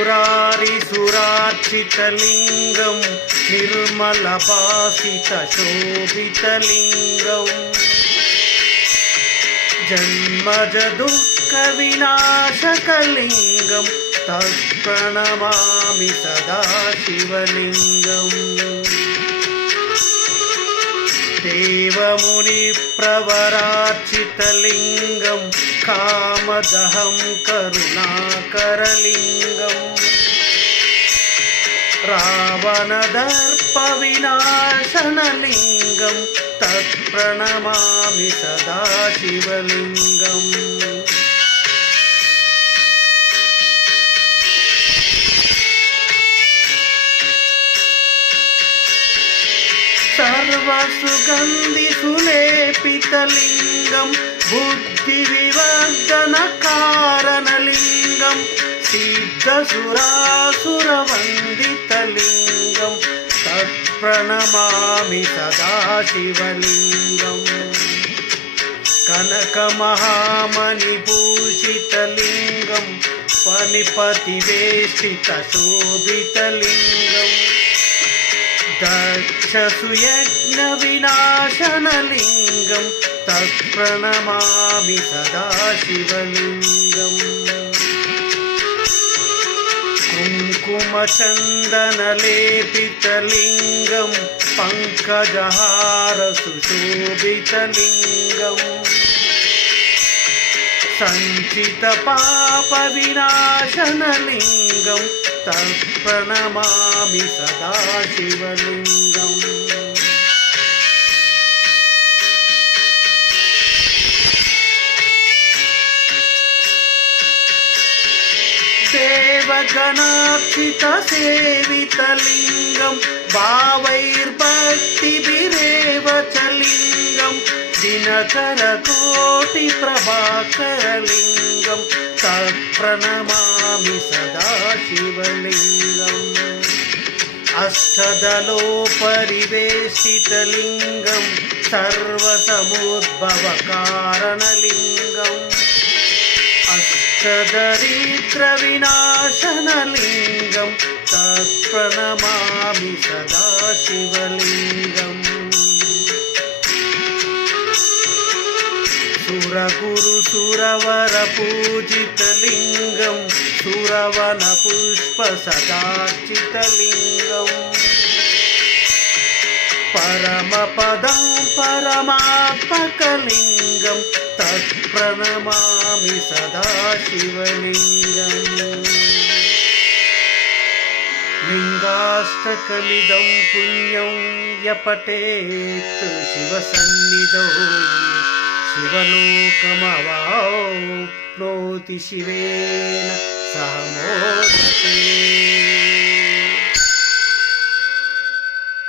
त्रिपुरारिसुरार्चितलिङ्गं निर्मलभासितशोभितलिङ्गम् जन्मजदुःखविनाशकलिङ्गं तत्प्रणमामि सदा शिवलिङ्गम् देवमुनिप्रवरार्चितलिङ्गं कामदहं करुणाकरलिङ्गम् रावणदर्पविनाशनलिङ्गं तत्प्रणमामि सदा शिवलिङ्गम् सर्वसुगन्धिसुलेपितलिङ्गं बुद्धिविवर्धनकारणलिङ्गं सिद्धसुरासुरवन्दितलिङ्गं तत्प्रणमामि सदा शिवलिङ्गम् कनकमहामणिभूषितलिङ्गं फणिपतिवेष्टितशोभितलिङ्गम् दक्षसुयज्ञविनाशनलिङ्गं तत्प्रणमामि सदा शिवलिङ्गम् कुङ्कुमचन्दनलेपितलिङ्गं पङ्कजहारसुशोभितलिङ्गम् सञ्चितपापविनाशनलिङ्गं तत्प्रणमामि सदा शिवलिङ्गम् देवगणार्चितसेवितलिङ्गं भावैर्भक्तिभिरेव च लिङ्गं दिनकरकोटिप्रभाकरलिङ्गं तत्प्रणमामि सदा शिवलिङ्गम् अष्टदलोपरिवेष्टितलिङ्गं सर्वसमुद्भवकारणलिङ्गम् अष्टदरिद्रविनाशनलिङ्गं तत्प्रणमामि सदा शिवलिङ्गम् सुरगुरुसुरवरपूजितलिङ्गं सुरवनपुष्पसदार्चितलिङ्गम् परमपदं परमात्मकलिङ्गं तत्प्रणमामि सदा शिवलिङ्गम् लिङ्गाष्टकमिदं पुण्यं यपठेत् शिवसन्निधौ शिवलोकमवाप्नोति शिवेन सह मोदते।